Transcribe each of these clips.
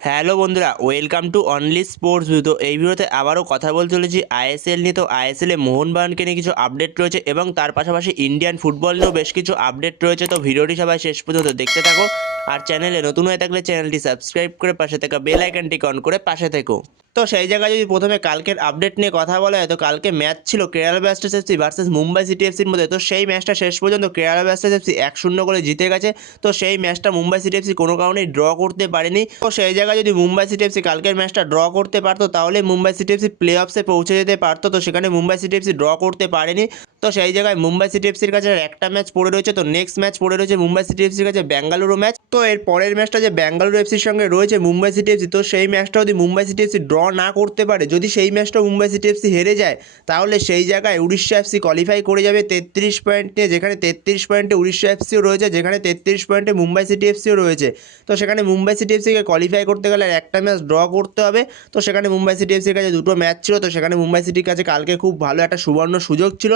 Hello বন্ধুরা, welcome to only sports view তো এই ভিডিওতে আবারও কথা বলতে চলেছি আইএসএল নিয়ে। তো আইএসএল এ মোহনবাগানকে নিয়ে কিছু আপডেট রয়েছে এবং তার পাশাপাশি ইন্ডিয়ান ফুটবল নিয়েও বেশ কিছু আপডেট রয়েছে। তো ভিডিওটি সবাই শেষ পর্যন্ত দেখতে থাকো। আর চ্যানেলে নতুন হয়ে থাকলে চ্যানেলটি সাবস্ক্রাইব করে পাশে থাকা বেল আইকনটি অন করে পাশে থেকো। তো সেই জায়গায় যদি প্রথমে কালকের আপডেট নিয়ে কথা বলা হয়, তো কালকে ম্যাচ ছিল Kerala Blasters FC versus Mumbai city এফসির মধ্যে। তো সেই ম্যাচটা শেষ পর্যন্ত কেরালা ব্লাস্টার্স এফসি এক শূন্য করে জিতে গেছে। তো সেই ম্যাচটা মুম্বাই সিটি এফসি কোনো কারণেই ড্র করতে পারেনি। তো সেই জায়গায় যদি মুম্বাই সিটি এফসি কালকের ম্যাচটা ড্র করতে পারতো, তাহলে মুম্বাই সিটি এফসি প্লে অফসে পৌঁছে যেতে পারতো। তো সেখানে মুম্বাই সিটি এফসি ড্র করতে পারেনি। তো সেই জায়গায় মুম্বাই সিটি এফসির কাছে একটা ম্যাচ পড়ে রয়েছে, তো নেক্সট ম্যাচ পড়ে রয়েছে মুম্বাই সিটি এফসির কাছে বেঙ্গালুরু ম্যাচ তো এর পরের ম্যাচটা যে বেঙ্গালুরু এফসির সঙ্গে রয়েছে মুম্বাই সিটি এফসি, তো সেই ম্যাচটা যদি মুম্বাই সিটি এফসি ড্র না করতে পারে, যদি সেই ম্যাচটা মুম্বাই সিটি এফসি হেরে যায়, তাহলে সেই জায়গায় উড়িষ্যা এফসি কোয়ালিফাই করে যাবে তেত্রিশ পয়েন্ট নিয়ে যেখানে তেত্রিশ পয়েন্টে উড়িষ্যা এফসিও রয়েছে, যেখানে তেত্রিশ পয়েন্টে মুম্বাই সিটি এফসিও রয়েছে। তো সেখানে মুম্বাই সিটি এফসিকে কোয়ালিফাই করতে গেলে একটা ম্যাচ ড্র করতে হবে। তো সেখানে মুম্বাই সিটি এফসির কাছে দুটো ম্যাচ ছিল, তো সেখানে মুম্বাই সিটির কাছে কালকে খুব ভালো একটা সুবর্ণ সুযোগ ছিল।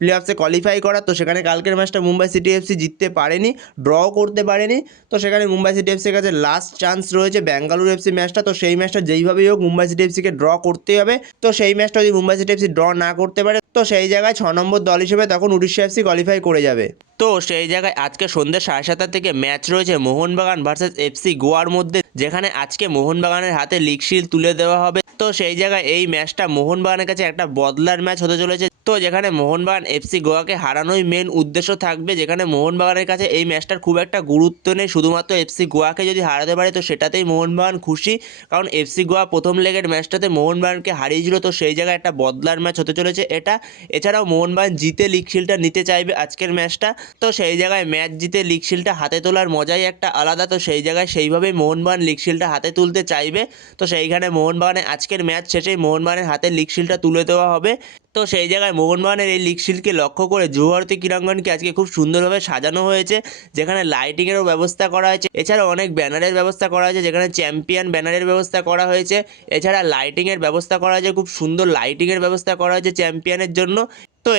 প্লে অফসে কোয়ালিফাই করা, তো সেখানে কালকের ম্যাচটা মুম্বাই সিটি এফসি জিততে পারেনি ড্রও করতে পারেনি, তো সেখানে মুম্বাই সিটি এফসির কাছে লাস্ট চান্স রয়েছে ব্যাঙ্গালুরু এফসি ম্যাচটা তো সেই ম্যাচটা যেইভাবেই হোক মুম্বাই সিটি এফসিকে ড্র করতেই হবে, তো সেই ম্যাচটা যদি মুম্বাই সিটি এফসি ড্র না করতে পারে, তো সেই জায়গায় ছ নম্বর দল হিসেবে তখন উড়িষ্যা এফসি কোয়ালিফাই করে যাবে। তো সেই জায়গায় আজকে সন্ধ্যে সাড়ে সাতটা থেকে ম্যাচ রয়েছে মোহনবাগান ভার্সেস এফসি গোয়ার মধ্যে, যেখানে আজকে মোহনবাগানের হাতে লিগ শিল তুলে দেওয়া হবে। তো সেই জায়গায় এই ম্যাচটা মোহনবাগানের কাছে একটা বদলার ম্যাচ হতে চলেছে। তো যেখানে মোহনবাগান এফসি গোয়াকে হারানোই মেন উদ্দেশ্য থাকবে, যেখানে মোহনবাগানের কাছে এই ম্যাচটার খুব একটা গুরুত্ব নেই। শুধুমাত্র এফসি গোয়াকে যদি হারাতে পারে, তো সেটাতেই মোহনবাগান খুশি। কারণ এফসি গোয়া প্রথম লেগের ম্যাচটাতে মোহনবাগানকে হারিয়েছিল, তো সেই জায়গায় একটা বদলার ম্যাচ হতে চলেছে এটা। এছাড়াও মোহনবাগান জিতে লিগ শিলটা নিতে চাইবে আজকের ম্যাচটা। তো সেই জায়গায় ম্যাচ জিতে লিগ শিলটা হাতে তোলার মজাই একটা আলাদা, তো সেই জায়গায় সেইভাবেই মোহনবাগান লিগ শিলটা হাতে তুলতে চাইবে। তো সেইখানে মোহনবাগানে আজকের ম্যাচ শেষে মোহনবাগানের হাতে লিগশিলটা তুলে দেওয়া হবে। তো সেই জায়গায় মোহনবাগানের এই লিগশিলকে লক্ষ্য করে যুবভারতী ক্রীড়াঙ্গনকে আজকে খুব সুন্দরভাবে সাজানো হয়েছে, যেখানে লাইটিংয়েরও ব্যবস্থা করা হয়েছে। এছাড়া অনেক ব্যানারের ব্যবস্থা করা হয়েছে, যেখানে চ্যাম্পিয়ন ব্যানারের ব্যবস্থা করা হয়েছে। এছাড়া লাইটিংয়ের ব্যবস্থা করা হয়েছে, খুব সুন্দর লাইটিংয়ের ব্যবস্থা করা হয়েছে চ্যাম্পিয়নের জন্য।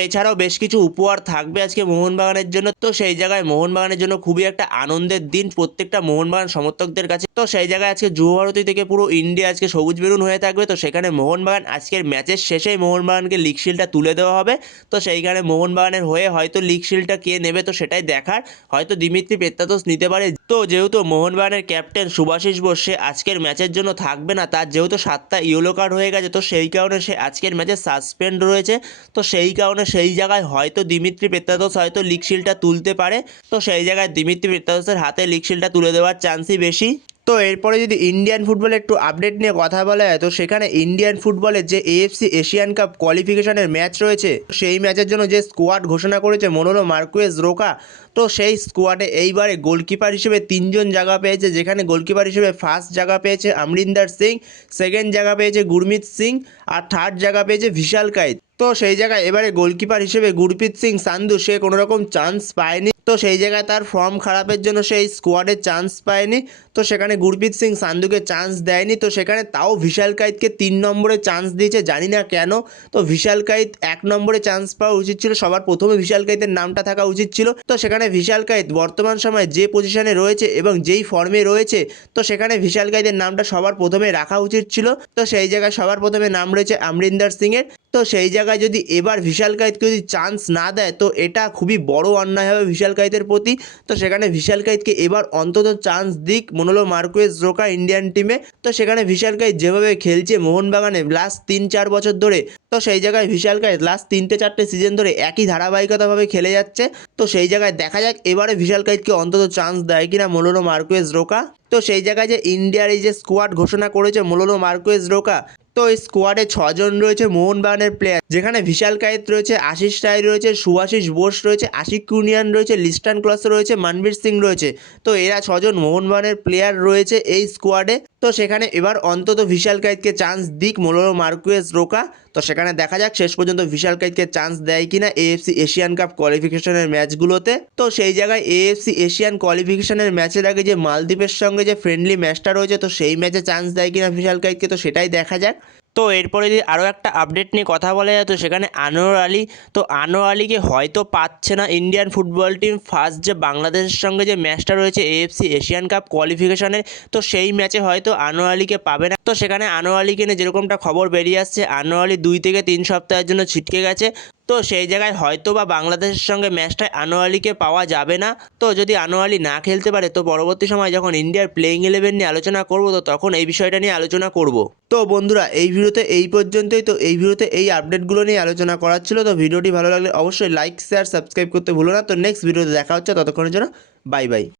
এছাড়াও বেশ কিছু উপহার থাকবে আজকে মোহনবাগানের জন্য। তো সেই জায়গায় মোহনবাগানের জন্য খুবই একটা আনন্দের দিন প্রত্যেকটা মোহনবাগান সমর্থকদের কাছে। তো সেই জায়গায় আজকে যুবভারতী থেকে পুরো ইন্ডিয়া আজকে সবুজ বেরুন হয়ে থাকবে। তো সেখানে মোহনবাগান আজকের ম্যাচের শেষেই মোহনবাগানকে লিগ শিলটা তুলে দেওয়া হবে। তো সেইখানে মোহনবাগানের হয়ে হয়তো লিগ শিলটা কে নেবে তো সেটাই দেখার। হয়তো দিমিত্রি পেত্তাতোস নিতে পারে। তো যেহেতু মোহনবাগানের ক্যাপ্টেন সুভাষিস বোস সে আজকের ম্যাচের জন্য থাকবে না, তার যেহেতু সাতটা ইয়েলো কার্ড হয়ে গেছে, তো সেই কারণে সে আজকের ম্যাচে সাসপেন্ড রয়েছে। তো সেই কারণে সেই জায়গায় হয়তো দিমিত্রি পেত্তাদোস হয়তো লিকশিলটা তুলতে পারে। তো সেই জায়গায় দিমিত্রি পেত্তাদোসের হাতে লিকশিলটা তুলে দেওয়ার চান্সই বেশি। তো এরপরে যদি ইন্ডিয়ান ফুটবলের একটু আপডেট নিয়ে কথা বলা হয় তো সেখানে ইন্ডিয়ান ফুটবলের যে এএফসি এশিয়ান কাপ কোয়ালিফিকেশনের ম্যাচ রয়েছে, সেই ম্যাচের জন্য যে স্কোয়াড ঘোষণা করেছে মনোলো মার্কুয়েস রোকা তো সেই স্কোয়াডে এইবারে গোলকিপার হিসেবে তিনজন জায়গা পেয়েছে, যেখানে গোলকিপার হিসেবে ফার্স্ট জায়গা পেয়েছে আমরিন্দার সিং সেকেন্ড জায়গা পেয়েছে গুরমিত সিং, আর থার্ড জায়গা পেয়েছে ভিশাল কাইত। তো সেই জায়গায় এবারে গোলকিপার হিসেবে গুরপ্রীত সিং সান্ধু, সে কোনো রকম চান্স পায়নি। তো সেই জায়গায় তার ফর্ম খারাপের জন্য সেই স্কোয়াডে চান্স পায়নি। তো সেখানে গুরপ্রীত সিং সান্ধুকে চান্স দেয়নি। তো সেখানে তাও বিশাল কাইতকে তিন নম্বরে চান্স দিয়েছে, জানি না কেন। তো বিশাল কাইত এক নম্বরে চান্স পাওয়া উচিত ছিল। সবার প্রথমে বিশাল কাইতের নামটা থাকা উচিত ছিল। তো সেখানে বিশাল কাইত বর্তমান সময়ে যে পজিশনে রয়েছে এবং যেই ফর্মে রয়েছে, তো সেখানে বিশাল কাইতের নামটা সবার প্রথমে রাখা উচিত ছিল। তো সেই জায়গায় সবার প্রথমে নাম রয়েছে আমরিন্দার সিংয়ের। তো সেই জায়গায় যদি এবার বিশাল কাইতকে যদি চান্স না দেয়, তো এটা খুবই বড় অন্যায় হবে বিশাল কাইতের প্রতি। তো সেখানে বিশাল কাইতকে এবার অন্তত চান্স দিক মনোলো মার্কুয়েস রোকা ইন্ডিয়ান টিমে তো সেখানে বিশাল কাইত যেভাবে খেলছে মোহনবাগানে লাস্ট তিন চার বছর ধরে, তো সেই জায়গায় বিশাল কাইত লাস্ট তিনটে চারটে সিজন ধরে একই ধারাবাহিকতাভাবে খেলে যাচ্ছে। তো সেই জায়গায় দেখা যাক এবারে বিশাল কাইতকে অন্তত চান্স দেয় কিনা মোলোনো মার্কুয়েস রোকা। তো সেই জায়গায় যে ইন্ডিয়ার এই যে স্কোয়াড ঘোষণা করেছে মোলোনো মার্কুয়েস রোকা তো এই স্কোয়াডে ছজন রয়েছে মোহনবাগানের প্লেয়ার যেখানে বিশাল কায়েত রয়েছে, আশিস রায় রয়েছে, সুভাষিস বোস রয়েছে, আশিক কুনিয়ান রয়েছে, লিস্টান ক্লস রয়েছে, মানবীর সিং রয়েছে। তো এরা ছজন মোহনবাগানের প্লেয়ার রয়েছে এই স্কোয়াডে তো সেখানে এবার অন্তত বিশাল কায়েতকে চান্স দিক মোলোর মার্কুয়েস রোকা। তো সেখানে দেখা যাক শেষ পর্যন্ত বিশাল কাইতকে চান্স দেয় কিনা এএফসি এশিয়ান কাপ কোয়ালিফিকেশনের ম্যাচগুলোতে তো সেই জায়গায় এএফসি এশিয়ান কোয়ালিফিকেশনের ম্যাচের আগে যে মালদ্বীপের সঙ্গে যে ফ্রেন্ডলি ম্যাচটা রয়েছে, তো সেই ম্যাচে চান্স দেয় কিনা বিশাল কাইতকে তো সেটাই দেখা যাক। তো এরপরে যদি আরও একটা আপডেট নিয়ে কথা বলা যায়, তো সেখানে আনোয়ার আলী। তো আনোয়ার আলীকে হয়তো পাচ্ছে না ইন্ডিয়ান ফুটবল টিম ফার্স্ট যে বাংলাদেশের সঙ্গে যে ম্যাচটা রয়েছে এএফসি এশিয়ান কাপ কোয়ালিফিকেশনের তো সেই ম্যাচে হয়তো আনোয়ার আলীকে পাবে না তো সেখানে আনোয়ার আলীকে নিয়ে যেরকমটা খবর বেরিয়ে আসছে, আনোয়ার আলী দুই থেকে তিন সপ্তাহের জন্য ছিটকে গেছে। তো সেই জায়গায় হয়তো বা বাংলাদেশের সঙ্গে ম্যাচটায় আনোয়ার আলীকে পাওয়া যাবে না। তো যদি আনোয়ার আলী না খেলতে পারে, তো পরবর্তী সময় যখন ইন্ডিয়ার প্লেইং ইলেভেন নিয়ে আলোচনা করব, তো তখন এই বিষয়টা নিয়ে আলোচনা করব। তো বন্ধুরা, এই ভিডিওতে এই পর্যন্তই। তো এই ভিডিওতে এই আপডেটগুলো নিয়ে আলোচনা করার ছিল। তো ভিডিওটি ভালো লাগলে অবশ্যই লাইক শেয়ার সাবস্ক্রাইব করতে ভুলো না। তো নেক্সট ভিডিওতে দেখা হচ্ছে। ততক্ষণের জন্য বাই বাই